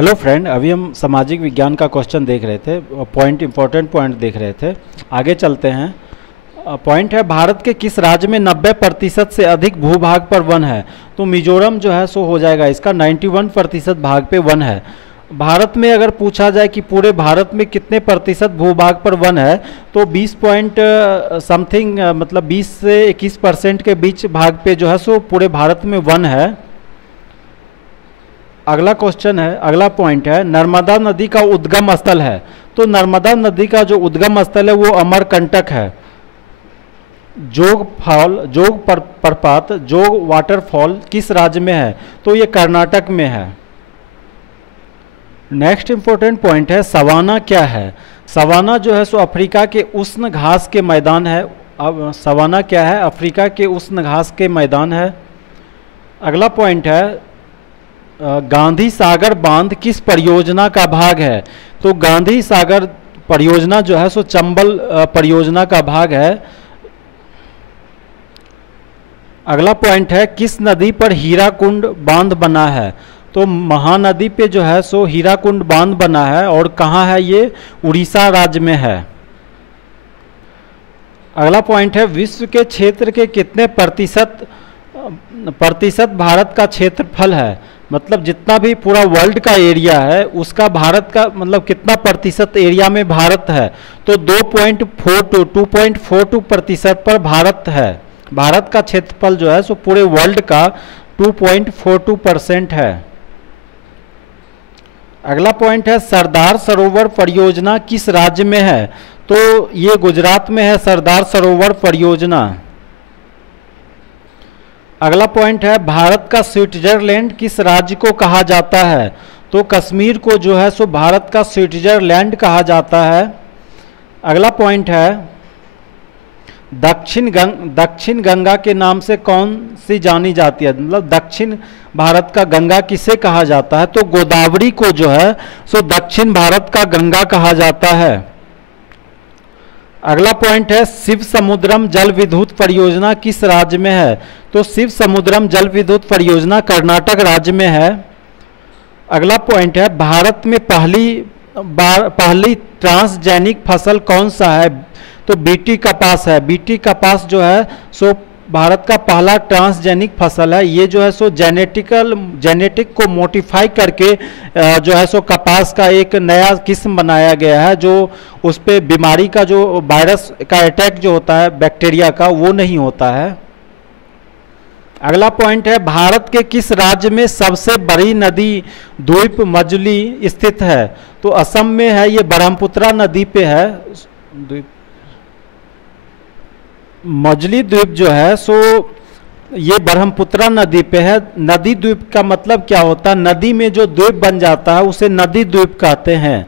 Hello friend, अभी हम सामाजिक विज्ञान का क्वेश्चन देख रहे थे, इम्पोर्टेंट पॉइंट देख रहे थे। आगे चलते हैं। पॉइंट है, भारत के किस राज्य में 90% से अधिक भूभाग पर वन है? तो मिजोरम जो है सो हो जाएगा इसका। 91% भाग पे वन है। भारत में अगर पूछा जाए कि पूरे भारत में कितने प्रतिशत भूभाग पर वन है, तो 20 पॉइंट समथिंग मतलब 20 से 21% के बीच भाग पे जो है सो पूरे भारत में वन है। अगला क्वेश्चन है, अगला पॉइंट है, नर्मदा नदी का उद्गम स्थल है। तो नर्मदा नदी का जो उद्गम स्थल है वो अमरकंटक है। जोग प्रपात, जोग वाटरफॉल किस राज्य में है? तो ये कर्नाटक में है। नेक्स्ट इंपॉर्टेंट पॉइंट है, सवाना क्या है? सवाना जो है सो अफ्रीका के उष्ण घास के मैदान है। अब सवाना क्या है? अफ्रीका के उष्ण घास के मैदान है। अगला पॉइंट है, गांधी सागर बांध किस परियोजना का भाग है? तो गांधी सागर परियोजना जो है सो चंबल परियोजना का भाग है। अगला पॉइंट है, किस नदी पर हीराकुंड बांध बना है? तो महानदी पे जो है सो हीराकुंड बांध बना है। और कहाँ है ये? उड़ीसा राज्य में है। अगला पॉइंट है, विश्व के क्षेत्र के कितने प्रतिशत भारत का क्षेत्रफल है? मतलब जितना भी पूरा वर्ल्ड का एरिया है उसका भारत का मतलब कितना प्रतिशत एरिया में भारत है? तो 2.42% पर भारत है। भारत का क्षेत्रफल जो है सो पूरे वर्ल्ड का 2.42% है। अगला पॉइंट है, सरदार सरोवर परियोजना किस राज्य में है? तो ये गुजरात में है सरदार सरोवर परियोजना। अगला पॉइंट है, भारत का स्विट्जरलैंड किस राज्य को कहा जाता है? तो कश्मीर को जो है सो भारत का स्विट्जरलैंड कहा जाता है। अगला पॉइंट है, दक्षिण गंगा के नाम से कौन सी जानी जाती है? मतलब दक्षिण भारत का गंगा किसे कहा जाता है? तो गोदावरी को जो है सो दक्षिण भारत का गंगा कहा जाता है। अगला पॉइंट है, शिव समुद्रम जल विद्युत परियोजना किस राज्य में है? तो शिव समुद्रम जल विद्युत परियोजना कर्नाटक राज्य में है। अगला पॉइंट है, भारत में पहली ट्रांसजेनिक फसल कौन सा है? तो बीटी कपास है। बीटी कपास जो है सो भारत का पहला ट्रांसजेनिक फसल है। ये जो है सो जेनेटिक को मॉडिफाई करके जो है सो कपास का एक नया किस्म बनाया गया है, जो उस पर बीमारी का जो वायरस का अटैक जो होता है बैक्टीरिया का, वो नहीं होता है। अगला पॉइंट है, भारत के किस राज्य में सबसे बड़ी नदी द्वीप मजुली स्थित है? तो असम में है। ये ब्रह्मपुत्रा नदी पे है। मजली द्वीप जो है सो ये ब्रह्मपुत्रा नदी पे है। नदी द्वीप का मतलब क्या होता है? नदी में जो द्वीप बन जाता है उसे नदी द्वीप कहते हैं।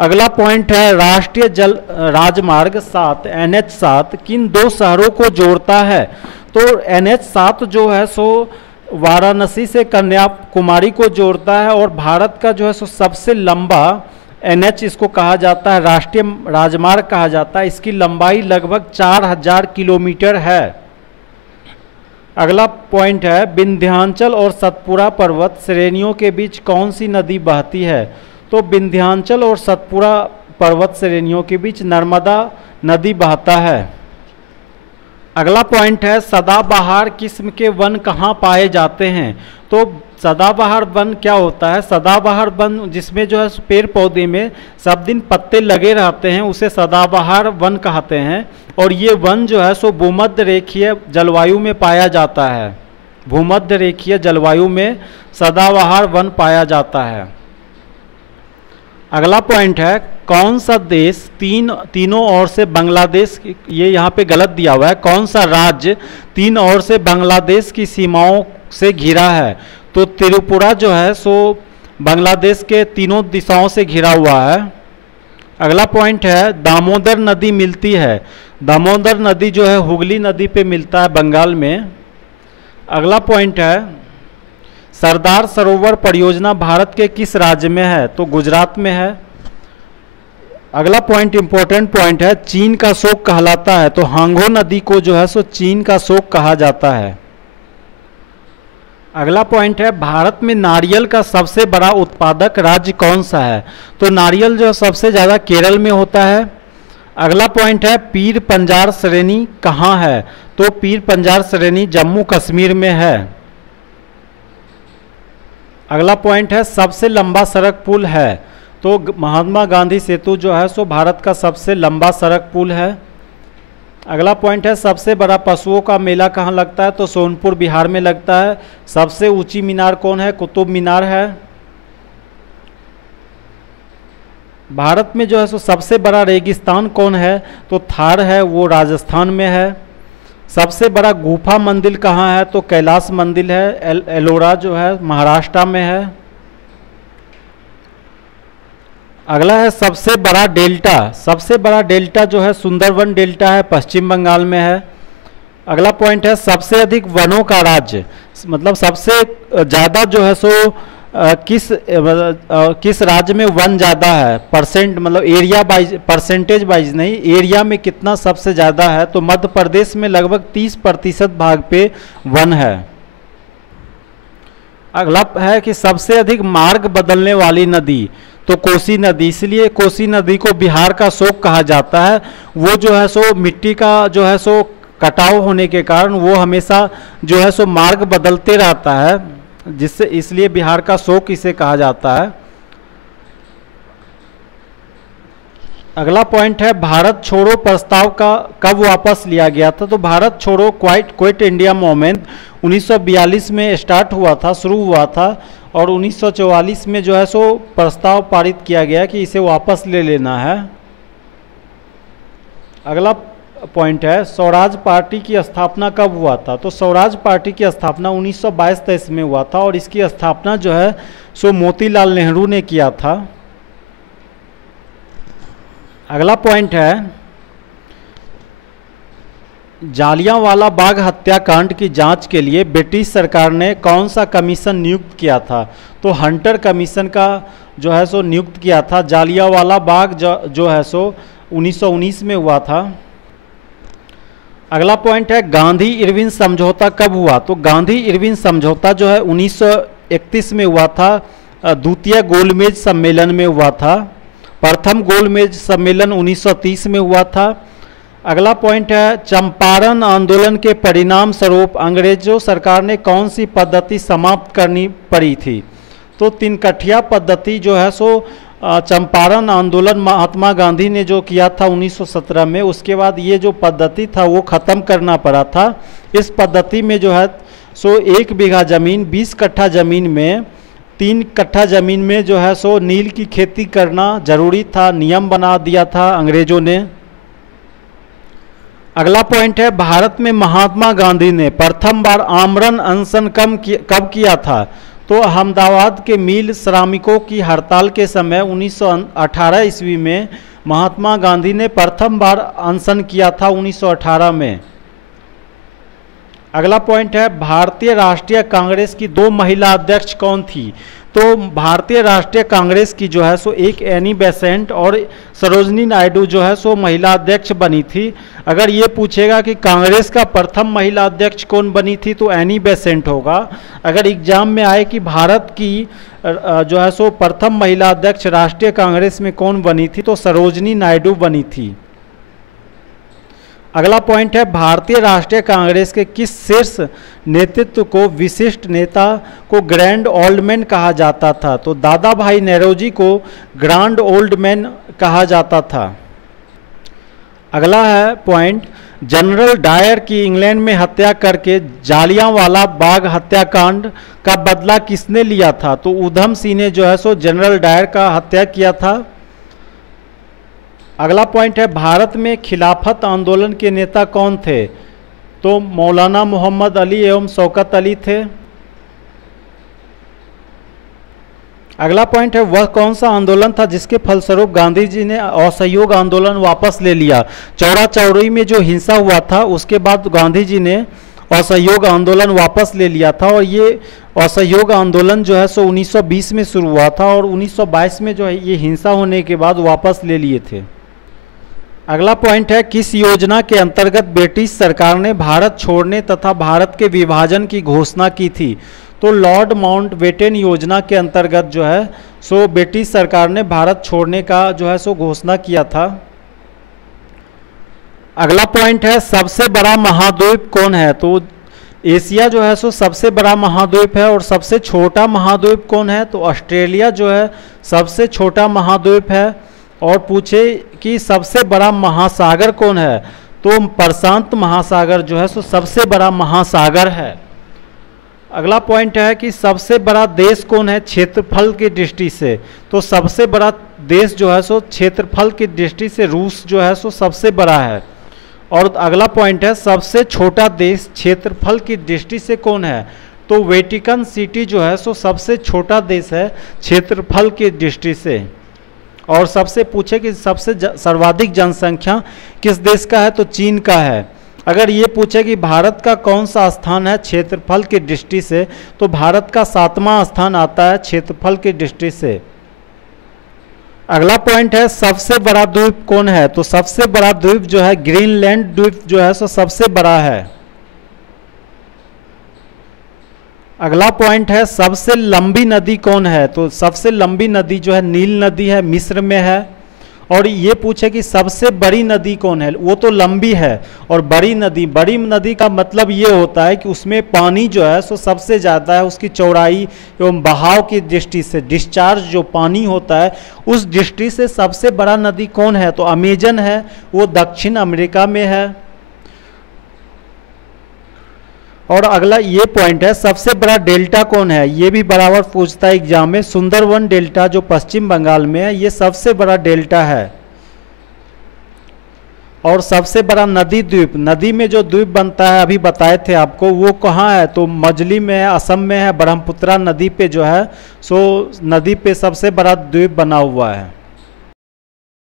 अगला पॉइंट है, राष्ट्रीय जल राजमार्ग 7 NH7 किन दो शहरों को जोड़ता है? तो NH7 जो है सो वाराणसी से कन्याकुमारी को जोड़ता है। और भारत का जो है सो सबसे लंबा NH इसको कहा जाता है, राष्ट्रीय राजमार्ग कहा जाता है। इसकी लंबाई लगभग 4000 किलोमीटर है। अगला पॉइंट है, विंध्याचल और सतपुड़ा पर्वत श्रेणियों के बीच कौन सी नदी बहती है? तो विंध्याचल और सतपुड़ा पर्वत श्रेणियों के बीच नर्मदा नदी बहता है। अगला पॉइंट है, सदाबहार किस्म के वन कहाँ पाए जाते हैं? तो सदाबहार वन क्या होता है? सदाबहार वन जिसमें जो है पेड़ पौधे में सब दिन पत्ते लगे रहते हैं उसे सदाबहार वन कहते हैं। और ये वन जो है सो भूमध्य रेखीय जलवायु में पाया जाता है। भूमध्य रेखीय जलवायु में सदाबहार वन पाया जाता है। अगला पॉइंट है, कौन सा देश तीनों ओर से बांग्लादेश, ये यहाँ पे गलत दिया हुआ है, कौन सा राज्य तीन ओर से बांग्लादेश की सीमाओं से घिरा है? तो त्रिपुरा जो है सो बांग्लादेश के तीनों दिशाओं से घिरा हुआ है। अगला पॉइंट है, दामोदर नदी मिलती है। दामोदर नदी जो है हुगली नदी पे मिलता है बंगाल में। अगला पॉइंट है, सरदार सरोवर परियोजना भारत के किस राज्य में है? तो गुजरात में है। अगला पॉइंट इंपॉर्टेंट पॉइंट है, चीन का शोक कहलाता है। तो हांगो नदी को जो है सो चीन का शोक कहा जाता है। अगला पॉइंट है, भारत में नारियल का सबसे बड़ा उत्पादक राज्य कौन सा है? तो नारियल जो सबसे ज़्यादा केरल में होता है। अगला पॉइंट है, पीर पंजाल श्रेणी कहाँ है? तो पीर पंजाल श्रेणी जम्मू कश्मीर में है। अगला पॉइंट है, सबसे लंबा सड़क पुल है? तो महात्मा गांधी सेतु जो है सो भारत का सबसे लंबा सड़क पुल है। अगला पॉइंट है, सबसे बड़ा पशुओं का मेला कहाँ लगता है? तो सोनपुर बिहार में लगता है। सबसे ऊंची मीनार कौन है? कुतुब मीनार है। भारत में जो है सो सबसे बड़ा रेगिस्तान कौन है? तो थार है, वो राजस्थान में है। सबसे बड़ा गुफा मंदिर कहाँ है? तो कैलाश मंदिर है, एलोरा जो है महाराष्ट्र में है। अगला है, सबसे बड़ा डेल्टा। सबसे बड़ा डेल्टा जो है सुंदरवन डेल्टा है, पश्चिम बंगाल में है। अगला पॉइंट है, सबसे अधिक वनों का राज्य, मतलब सबसे ज़्यादा जो है सो किस राज्य में वन ज़्यादा है? परसेंट मतलब एरिया वाइज, परसेंटेज वाइज नहीं, एरिया में कितना सबसे ज़्यादा है? तो मध्य प्रदेश में लगभग 30% भाग पे वन है। अगला है कि सबसे अधिक मार्ग बदलने वाली नदी, तो कोसी नदी। इसलिए कोसी नदी को बिहार का शोक कहा जाता है। वो जो है सो मिट्टी का जो है सो कटाव होने के कारण वो हमेशा जो है सो मार्ग बदलते रहता है, जिससे इसलिए बिहार का शोक इसे कहा जाता है। अगला पॉइंट है, भारत छोड़ो प्रस्ताव का कब वापस लिया गया था? तो भारत छोड़ो क्विट इंडिया मूवमेंट 1942 में स्टार्ट हुआ था, शुरू हुआ था, और 1944 में जो है सो प्रस्ताव पारित किया गया कि इसे वापस ले लेना है। अगला पॉइंट है, स्वराज पार्टी की स्थापना कब हुआ था? तो स्वराज पार्टी की स्थापना 1922-23 में हुआ था, और इसकी स्थापना जो है सो मोतीलाल नेहरू ने किया था। अगला पॉइंट है, जालियांवाला बाग हत्याकांड की जांच के लिए ब्रिटिश सरकार ने कौन सा कमीशन नियुक्त किया था? तो हंटर कमीशन का जो है सो नियुक्त किया था। जालियांवाला बाग जो है सो 1919 में हुआ था। अगला पॉइंट है, गांधी इरविन समझौता कब हुआ? तो गांधी इरविन समझौता जो है 1931 में हुआ था, द्वितीय गोलमेज सम्मेलन में हुआ था। प्रथम गोलमेज सम्मेलन 1930 में हुआ था। अगला पॉइंट है, चंपारण आंदोलन के परिणाम स्वरूप अंग्रेजों सरकार ने कौन सी पद्धति समाप्त करनी पड़ी थी? तो तिनकठिया पद्धति जो है सो चंपारण आंदोलन महात्मा गांधी ने जो किया था 1917 में, उसके बाद ये जो पद्धति था वो ख़त्म करना पड़ा था। इस पद्धति में जो है सो 1 बीघा ज़मीन 20 कट्ठा ज़मीन में 3 कट्ठा ज़मीन में जो है सो नील की खेती करना जरूरी था, नियम बना दिया था अंग्रेजों ने। अगला पॉइंट है, भारत में महात्मा गांधी ने प्रथम बार आमरण अनशन कब किया था? तो अहमदाबाद के मिल श्रमिकों की हड़ताल के समय 1918 ईस्वी में महात्मा गांधी ने प्रथम बार अनशन किया था 1918 में। अगला पॉइंट है, भारतीय राष्ट्रीय कांग्रेस की 2 महिला अध्यक्ष कौन थी? तो भारतीय राष्ट्रीय कांग्रेस की जो है सो एक एनी बेसेंट और सरोजनी नायडू जो है सो महिला अध्यक्ष बनी थी। अगर ये पूछेगा कि कांग्रेस का प्रथम महिला अध्यक्ष कौन बनी थी, तो एनी बेसेंट होगा। अगर एग्जाम में आए कि भारत की जो है सो प्रथम महिला अध्यक्ष राष्ट्रीय कांग्रेस में कौन बनी थी, तो सरोजनी नायडू बनी थी। अगला पॉइंट है, भारतीय राष्ट्रीय कांग्रेस के किस शीर्ष नेतृत्व को विशिष्ट नेता को ग्रैंड ओल्ड मैन कहा जाता था? तो दादा भाई नेरोजी को ग्रैंड ओल्ड मैन कहा जाता था। अगला है पॉइंट, जनरल डायर की इंग्लैंड में हत्या करके जालियांवाला बाग हत्याकांड का बदला किसने लिया था? तो उधम सिंह ने जो है सो जनरल डायर का हत्या किया था। अगला पॉइंट है, भारत में खिलाफत आंदोलन के नेता कौन थे? तो मौलाना मोहम्मद अली एवं शौकत अली थे। अगला पॉइंट है, वह कौन सा आंदोलन था जिसके फलस्वरूप गांधी जी ने असहयोग आंदोलन वापस ले लिया? चौरा चौरी में जो हिंसा हुआ था उसके बाद गांधी जी ने असहयोग आंदोलन वापस ले लिया था, और ये असहयोग आंदोलन जो है सो 1920 में शुरू हुआ था, और 1922 में जो है ये हिंसा होने के बाद वापस ले लिए थे। अगला पॉइंट है, किस योजना के अंतर्गत ब्रिटिश सरकार ने भारत छोड़ने तथा भारत के विभाजन की घोषणा की थी? तो लॉर्ड माउंटबेटन योजना के अंतर्गत जो है सो ब्रिटिश सरकार ने भारत छोड़ने का जो है सो घोषणा किया था। अगला पॉइंट है सबसे बड़ा महाद्वीप कौन है। तो एशिया जो है सो सबसे बड़ा महाद्वीप है। और सबसे छोटा महाद्वीप कौन है। तो ऑस्ट्रेलिया जो है सबसे छोटा महाद्वीप है। और पूछे कि सबसे बड़ा महासागर कौन है। तो प्रशांत महासागर जो है सो सबसे बड़ा महासागर है। अगला पॉइंट है कि सबसे बड़ा देश कौन है क्षेत्रफल की दृष्टि से। तो सबसे बड़ा देश जो है सो क्षेत्रफल की दृष्टि से रूस जो है सो सबसे बड़ा है। और अगला पॉइंट है सबसे छोटा देश क्षेत्रफल की दृष्टि से कौन है। तो वेटिकन सिटी जो है सो सबसे छोटा देश है क्षेत्रफल की दृष्टि से। और सबसे पूछे कि सबसे सर्वाधिक जनसंख्या किस देश का है। तो चीन का है। अगर ये पूछे कि भारत का कौन सा स्थान है क्षेत्रफल की दृष्टि से, तो भारत का 7वां स्थान आता है क्षेत्रफल की दृष्टि से। अगला पॉइंट है सबसे बड़ा द्वीप कौन है। तो सबसे बड़ा द्वीप जो है ग्रीनलैंड द्वीप जो है सो सबसे बड़ा है। अगला पॉइंट है सबसे लंबी नदी कौन है। तो सबसे लंबी नदी जो है नील नदी है, मिस्र में है। और ये पूछे कि सबसे बड़ी नदी कौन है। वो तो लंबी है। और बड़ी नदी का मतलब ये होता है कि उसमें पानी जो है सो सबसे ज़्यादा है, उसकी चौड़ाई एवं बहाव की दृष्टि से, डिस्चार्ज जो पानी होता है उस दृष्टि से सबसे बड़ा नदी कौन है। तो अमेजन है, वो दक्षिण अमेरिका में है। और अगला ये पॉइंट है सबसे बड़ा डेल्टा कौन है। ये भी बराबर पूछता है एग्जाम में। सुंदरवन डेल्टा जो पश्चिम बंगाल में है, ये सबसे बड़ा डेल्टा है। और सबसे बड़ा नदी द्वीप, नदी में जो द्वीप बनता है अभी बताए थे आपको, वो कहाँ है। तो मजली में है, असम में है। ब्रह्मपुत्रा नदी पे जो है सो नदी पे सबसे बड़ा द्वीप बना हुआ है।